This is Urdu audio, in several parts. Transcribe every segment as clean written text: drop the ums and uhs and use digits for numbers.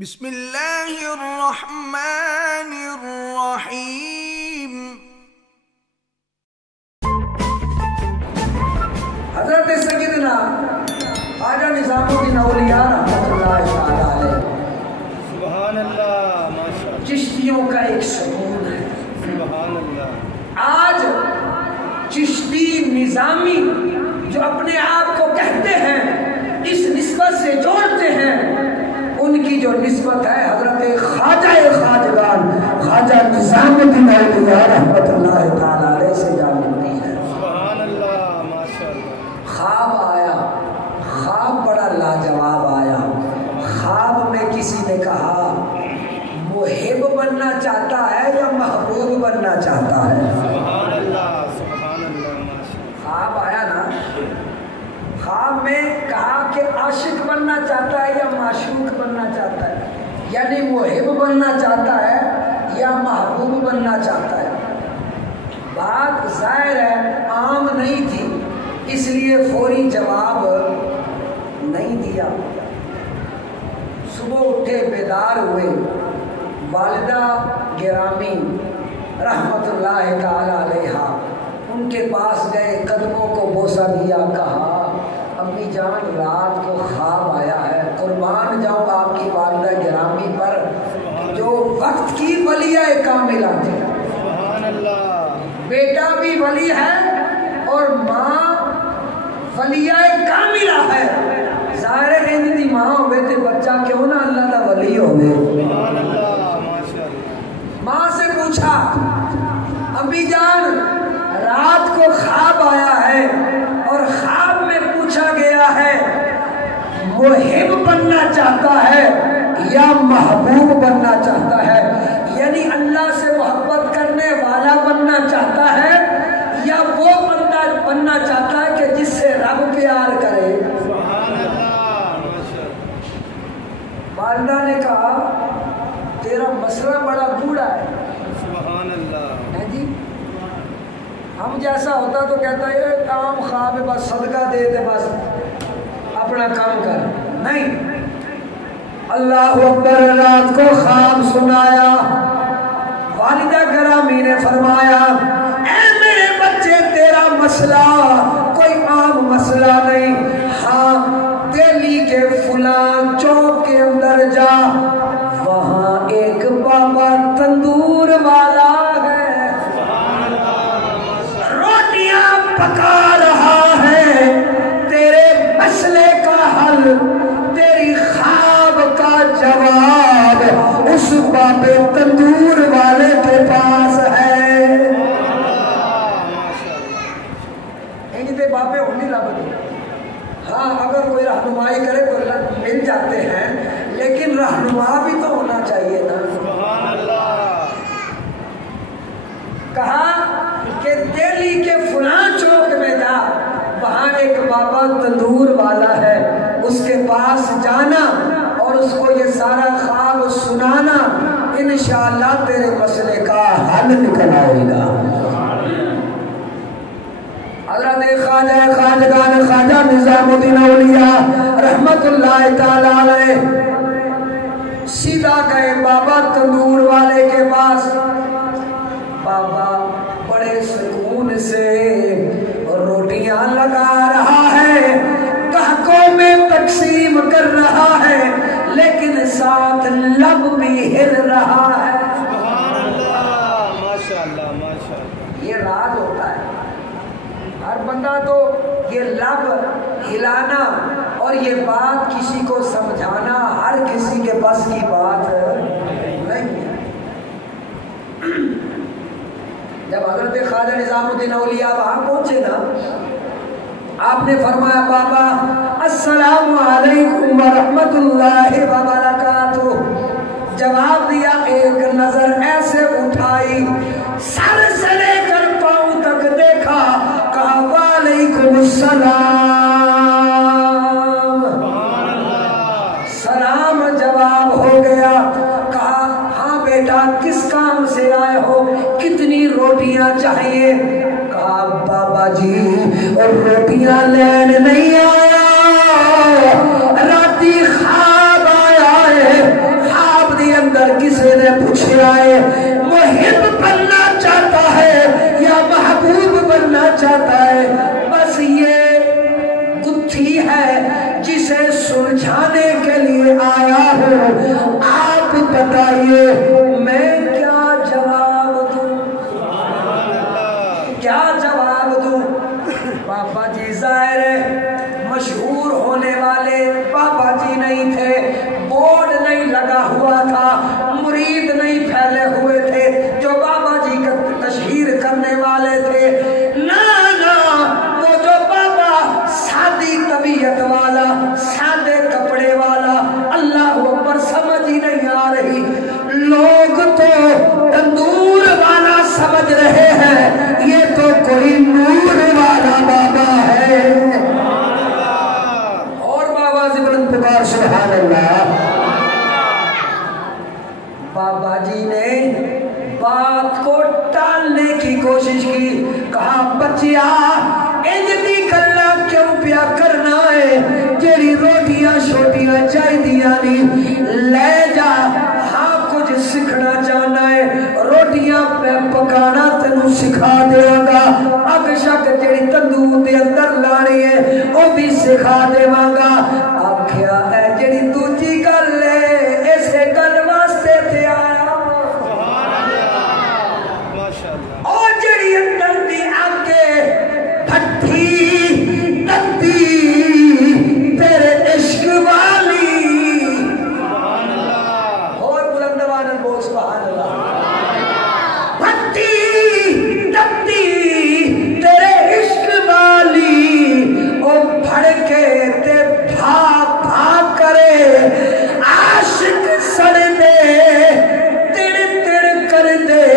بسم اللہ الرحمن الرحیم۔ حضرت سیدنا خواجہ نظام الدین اولیاء رحمۃ اللہ تعالی علیہ سبحان اللہ، ماشاءاللہ، چشتیوں کا ایک ستون ہے۔ سبحان اللہ۔ آج چشتی نظامی جو اپنے آپ کو کہتے ہیں، اس نسبت سے جوڑتے ہیں، ان کی جو نسبت ہے حضرت خواجہ خواجگان خواجہ نظام الدین اولیاء رحمۃ اللہ تعالی علیہ سے جا ملتی ہے۔ سبحان اللہ، ماشاءاللہ۔ خواب آیا، خواب بڑا لاجواب آیا۔ خواب میں کسی نے کہا محب بننا چاہتا ہے یا محبوب بننا چاہتا ہے؟ سبحان اللہ، سبحان اللہ، ماشاءاللہ۔ خواب آیا نا، خواب میں کہا کہ عاشق بننا چاہتا ہے یا معشوق بننا چاہتا ہے، یعنی محب بننا چاہتا ہے یا محبوب بننا چاہتا ہے۔ بات ظاہر ہے عام نہیں تھی، اس لیے فوری جواب نہیں دیا۔ صبح اٹھے، بیدار ہوئے، والدہ گرامی رحمت اللہ تعالی علیہا ان کے پاس گئے، قدموں کو بوسہ دیا، کہا امی جان رات کو خواب آیا ہے، قربان جاؤں آپ کی والدہ گرامی پر جو وقت کی ولیہ کاملہ تھی۔ سبحان اللہ۔ بیٹا بھی ولی ہے اور ماں ولیہ کاملہ ہے۔ ظاہر ہے دی ماں ہوئے تھے بچہ کیوں نہ اللہ دا ولی ہوئے۔ سبحان اللہ، ماشاءاللہ۔ ماں سے پوچھا امی جان رات کو خواب آیا ہے اور خواب میں پوچھا گیا ہے محب بننا چاہتا ہے یا محبوب بننا چاہتا ہے، یعنی اللہ سے محبت کرنے والا بننا چاہتا ہے یا وہ بندہ بننا چاہتا ہے کہ جس سے رب پیار کرے۔ سبحان اللہ، ماشاءاللہ۔ والدہ نے کہا تیرا مسئلہ بڑا گوڑا ہے۔ سبحان اللہ۔ ہے جی، ہم جیسا ہوتا تو کہتا ہے یہ کام خواب ہے، بس صدقہ دے دے، بس اپنا کام کر۔ نہیں، اللہ اکبر، رات کو خواب سنایا، والدہ گرامی نے فرمایا اے میرے بچے تیرا مسئلہ کوئی عام مسئلہ نہیں، ہاں دہلی کے فلاں چوک کے اندر جا، وہاں ایک بابا تندور والا ہے، روٹیاں پکا رہا ہے، تیرے مسئلے کا حل، تیری خواب کا جواب اس بابے تندور والے کے پاس ہے۔ انجھتے بابے ہونی لابدی، ہاں اگر کوئی رہنمائی کرے تو مل جاتے ہیں، لیکن رہنما بھی تو ہونا چاہیے نا۔ سبحان اللہ۔ کہا کہ دہلی کے فلاں چوک میں جا، وہاں ایک بابا تندور والا ہے، اس کے پاس جانا اور اس کو یہ سارا خواب سنانا، انشاءاللہ تیرے مسئلے کا حل نکل آئے گا۔ حضرت خواجہ خواجگان خواجہ نظام الدین اولیاء رحمت اللہ تعالی علیہ سیدھا گئے بابا تندور والے کے پاس۔ بابا بڑے سکون سے روٹیاں لگا رہا ہے، گاہکوں میں تقسیم کر رہا ہے، لیکن ساتھ لب بھی ہل رہا ہے۔ سبحان اللہ، ماشاءاللہ، ماشاءاللہ۔ یہ راز ہوتا ہے، ہر بندہ تو یہ لب ہلانا اور یہ بات کسی کو سمجھانا ہر کسی کے بس کی بات نہیں ہے۔ جب حضرت خواجہ نظام الدین اولیاء وہاں پہنچے نا، آپ نے فرمایا بابا السلام علیکم ورحمت اللہ وبرکاتہ۔ جواب دیا، ایک نظر ایسے اٹھائی، سر سے لے کر پاؤں تک دیکھا، کہا وعلیکم السلام۔ سلام جواب ہو گیا۔ کہا ہاں بیٹا کس کام سے آئے ہو، کتنی روٹیاں چاہیے؟ کہا بابا جی روٹیاں لین نہیں آیا، راتی خواب آیا ہے، میٹھی ہے جسے سلجھانے کے لیے آیا ہوں، آپ بتائیے میں کیا جواب دوں؟ کیا جواب دوں؟ بابا جی ظاہر ہے مشہور ہونے والے بابا جی نہیں تھے، بورڈ نہیں لگا ہوا تھا، مرید نہیں پھیلے ہوئے تھے جو بابا جی کا تشہیر کرنے والے تھے، نا وہ جو بابا سادی طبیعت والا، سادے کپڑے والا، اللہ اکبر سمجھ ہی نہیں آ رہی، لوگ تو تندور والا سمجھ رہے ہیں، یہ تو کوئی نور والا بابا ہے۔ اور بابا سے بلند پکار سبحان اللہ۔ بابا جی نے بات کو ٹالنے کی کوشش کی، کہا بچیا انجدی گلا کیوں پیا کرنا ہے، جیڑی روٹیاں شوٹیاں چاہیدیاں نہیں لے جا، ہاں کچھ سکھنا چاہنا ہے روٹیاں پہ پکانا تینوں سکھا دیا گا، اگ شک جیڑی تندور دے اندر لانی ہے وہ بھی سکھا دیواں گا۔ آکھیا اے جیڑی دوجی گل ہے اسے گل واسطے تے آیا اور جڑی اندر دی آگے پھٹی تندی تیرے عشق والی، اور بلند آواز بول سبحان اللہ، پھٹی تندی تیرے عشق والی، او پھڑ کے تے بھا بھا کرے عاشق سڑ دے تڑ تڑ کر دے،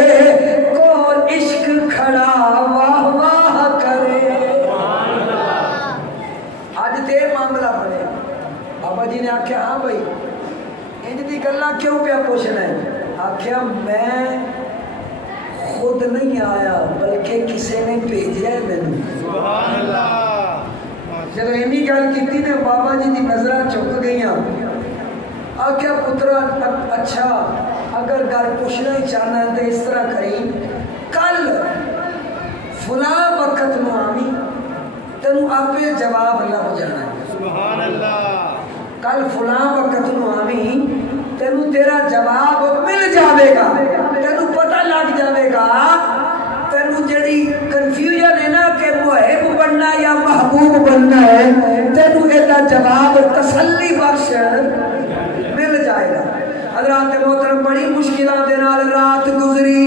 عشق کھڑا واہ واہ کرے۔ آج تے معاملہ بنے، بابا جی نے آکھیا ہاں بھائی انج دی گلاں کیوں پیا پوچھنا ہے؟ آکھیا میں خود نہیں آیا بلکہ کسی نے بھیجا ہے مینوں۔ سبحان اللہ۔ جب اینی گل کیتی نے بابا جی دی نظراں چک گئیاں، آکھیا پترا اچھا اگر گل پوچھنا ہی چاہنا ہے تو اس طرح کریں، کل فلاں وقت نو آمی تینوں آپے جواب لب جانا ہے۔ سبحان اللہ۔ کل فلاں وقت نو آمی تینوں تیرا جواب مل جاوے گا، تینوں پتہ لگ جاوے گا، تینوں جڑی کنفیوژن ہے نا کہ محب بننا یا محبوب بننا ہے، تینوں ایدہ جواب تسلی بخش مل جائے گا۔ حضرات محترم بڑی مشکلات دے نال رات گزری،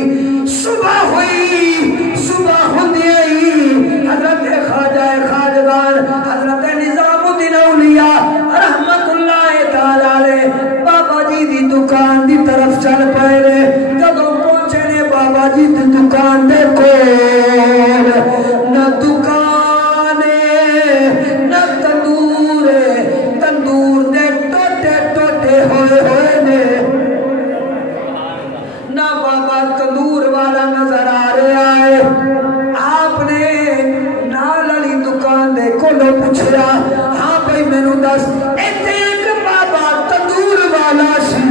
صبح ہوئی، صبح ہوندی آئی، حضرت خواجہ خواجگان حضرت نظام الدین اولیاء رحمت اللہ تعالی علیہ بابا جی دی دکان دی طرف چل پئے، جب پہنچے نے بابا جی دی دکان دے کول، نہ دکان نہ تندور، تندور دے ٹوٹے ٹوٹے ہوئے ہوئے نے، نہ بابا تندور والا نظر آ رہا ہے۔ آپ نے نال والی دکان دے کولوں پوچھیا ہاں بھائی مینوں دس ایتھے ایک بابا تندور والا سی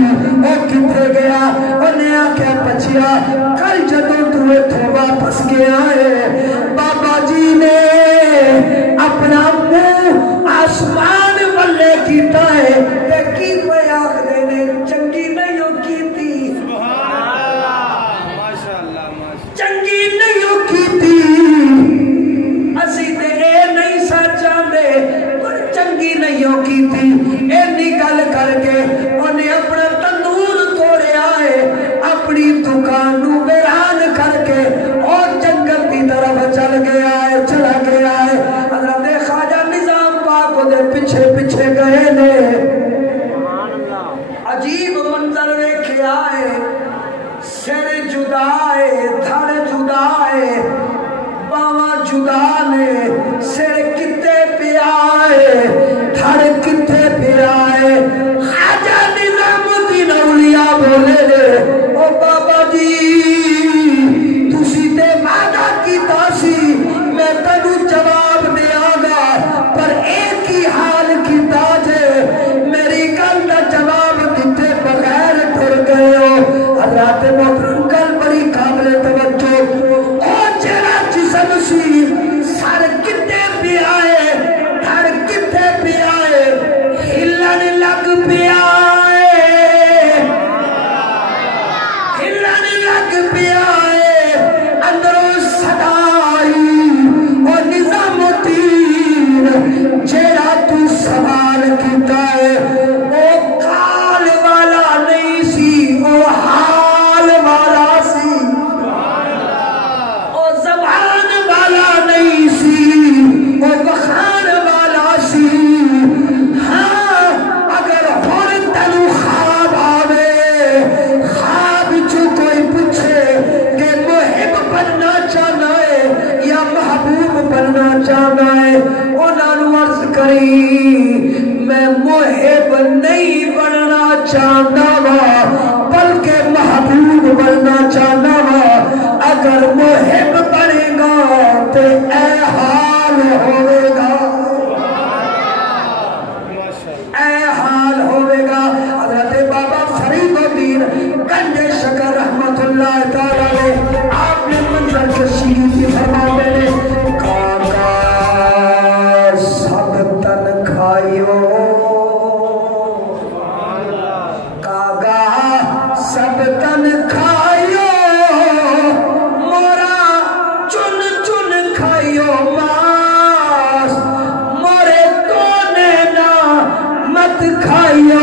وہ کتھے گیا؟ انہیں آکھیا بچیا کل جدوں تو ایتھوں واپس گیا ہے بابا جی نے اپنا منہ آسمان والے کیتا ہے تے کی کوئی آکھدے نے چنگی نہیں ہو کیتی، چنگی نہیں ہو کیتی، اسی تے اے نہیں سچاں دے پر چنگی نہیں ہو کیتی، اینی گل کر کے انہیں اپنا تندور توڑیا ہے، اپنی دکان نو ویران کر کے اور جنگل کی طرف چل گیا ہے، چلا گیا ہے۔ حضرت خواجہ نظام پاک دے پیچھے پیچھے گئے نے، عجیب منظر ویکھیا ہے، سر جدا ہے، دھڑ جدا ہے، باواں جدا نے، سر کتے پیا ہے، دھڑ کتے پیا ہے۔ خواجہ نظام الدین اولیاء بولے نے او بابا جی تسی تے وعدہ کیتا سی میں تینوں جواب دیاں گا، پر ایک ہی حال کیتا جے میری گل دا جواب دیتے بغیر ٹر گئے ہو۔ حضرات محترم گل بڑی قابل توجہ، او جڑا جسم سی سر کتے پہ آئے، دھڑ کتے میں محب نہیں بننا چاہتا وا بلکہ محبوب بننا چاہتا وا اگر محب بنے گا تو اے حال ہوئے گا اے حال ہوئے گا حضرت بابا فرید الدین گنج شکر رحمت اللہ تعالی علیہ آپ نے منظر کشی کی فرماتے نے کاکا سب تن کھائیو کاکا سب تن کھائیو مورا چن چن کھائیو ماس مورے تونے نا مت کھائیو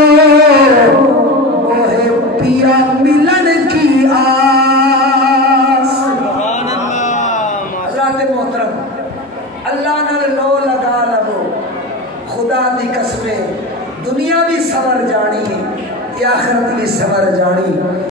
اوہ پیا ملن کی آس حضرات محترم اللہ نال لو لگا لگو خدا دی قسمیں دنیا بھی سور جانی آخرت بھی سور جانی